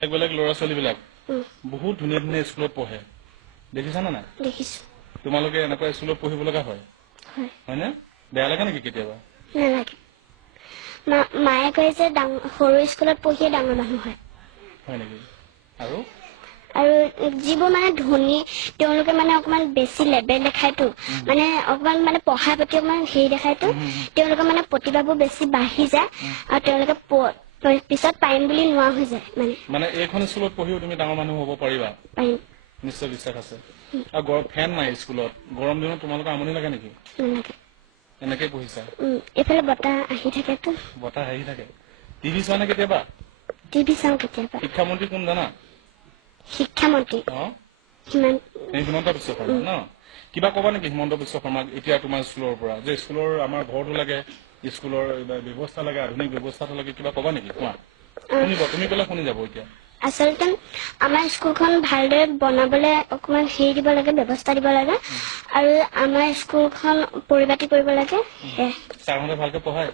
বেলেগ ল'ৰা ছোৱালীবিলাক বহুত ধুনীয়া ধুনীয়া স্কুলত পঢ়ে দেখিছানে নাই? দেখিছো। তোমালোকে এনেকুৱা স্কুলত পঢ়িব লগা হয় হয়নে? বেয়া লাগে নেকি কেতিয়াবা? নালাগে। মায়ে কয় যে সৰু স্কুলত পঢ়িয়ে ডাঙৰ মানুহ হয়। হয় নেকি? আৰু যিবোৰ মানে ধনী তেওঁলোকে মানে অকমান বেছি লেবেল দেখায়তো, মানে অকমান মানে পঢ়াৰ প্ৰতি অকমান হেৰি দেখায়তো, তেওঁলোকে মানে প্ৰতিভাবোৰ বেছি বাঢ়ি যায় আৰু তেওঁলোকে পিছত পাৰিম বুলি নোৱাৰা হৈ যায়। মানে এইখন স্কুলত পঢ়িও তুমি ডাঙৰ মানুহ হ'ব পাৰিবা? পাৰিম। নিশ্চয় বিশ্বাস আছে। আৰু ফেন নাই স্কুলত, গৰম দিনত তোমালোকৰ আমনি লাগে নেকি? নালাগে। এনেকে পঢ়িছা? এইফালে বতাহ আহি থাকেতো। বতাহ আহি থাকে। টিভি চোৱা নে কেতিয়াবা? টিভি চাওঁ কেতিয়াবা। শিক্ষামন্ত্ৰী কোন জানা? শিক্ষামন্ত্ৰী হিমন্ত বিশ্ব শৰ্মা ন? কিবা কবা নেকি হিমন্ত বিশ্ব শৰ্মাক এতিয়া তোমাৰ স্কুলৰ পৰা, যে স্কুলৰ আমাৰ ঘৰতো লাগে, স্কুলৰ ব্যৱস্থা লাগে, আধুনিক ব্যৱস্থাটো লাগে, কিবা কবা নেকি? কোৱা। শুনিব, তুমি ক'লে শুনি যাব এতিয়া। আচলতে আমাৰ স্কুলখন ভালদৰে বনাবলৈ অকমান হেৰি দিব লাগে, ব্যৱস্থা দিব লাগে, আৰু আমাৰ স্কুলখন পৰিপাটি কৰিব লাগে। ছাৰহঁতে ভালকে পঢ়ায়?